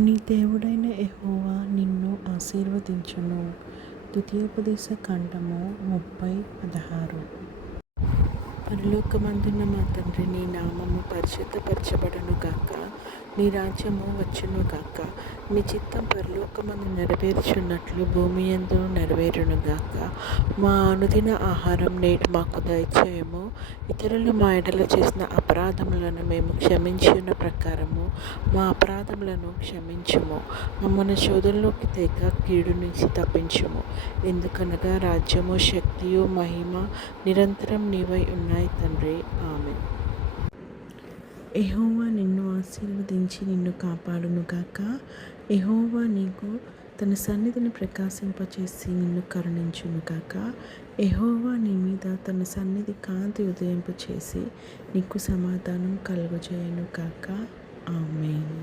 నీ దేవుడైన యెహోవా నిన్ను ఆశీర్వదించును. ద్వితీయోపదేశ కాండము 30:16. పరలోకమందున్న మా తండ్రి, నీ నామము పరిశుద్ధపరచబడును గాక. నీ రాజ్యము వచ్చును గాక. నీ చిత్తం పరలోకమందు నెరవేర్చున్నట్లు భూమి యందు నెరవేరును గాక. మా అనుదిన ఆహారం నేడు మాకు దయచేయము. ఇతరులు మా ఎడల చేసిన అపరాధములను మేము క్షమించిన ప్రకారము మా అపరాధములను క్షమించుము. మమ్మల్ని శోధనలోకి తేక కీడు నుంచి తప్పించుము. ఎందుకనగా రాజ్యము, శక్తియు, మహిమ నిరంతరం నీవై ఉన్నాయి తండ్రి. ఆమేన్. యెహోవా నిన్ను ఆశీర్వదించి నిన్ను కాపాడును గాక. యెహోవా నీకు తన సన్నిధిని ప్రకాశింపచేసి నిన్ను కరుణించును గాక. యెహోవా నీ మీద తన సన్నిధి కాంతి ఉదయింపచేసి నీకు సమాధానం కలుగజేయును గాక. ఆమేన్.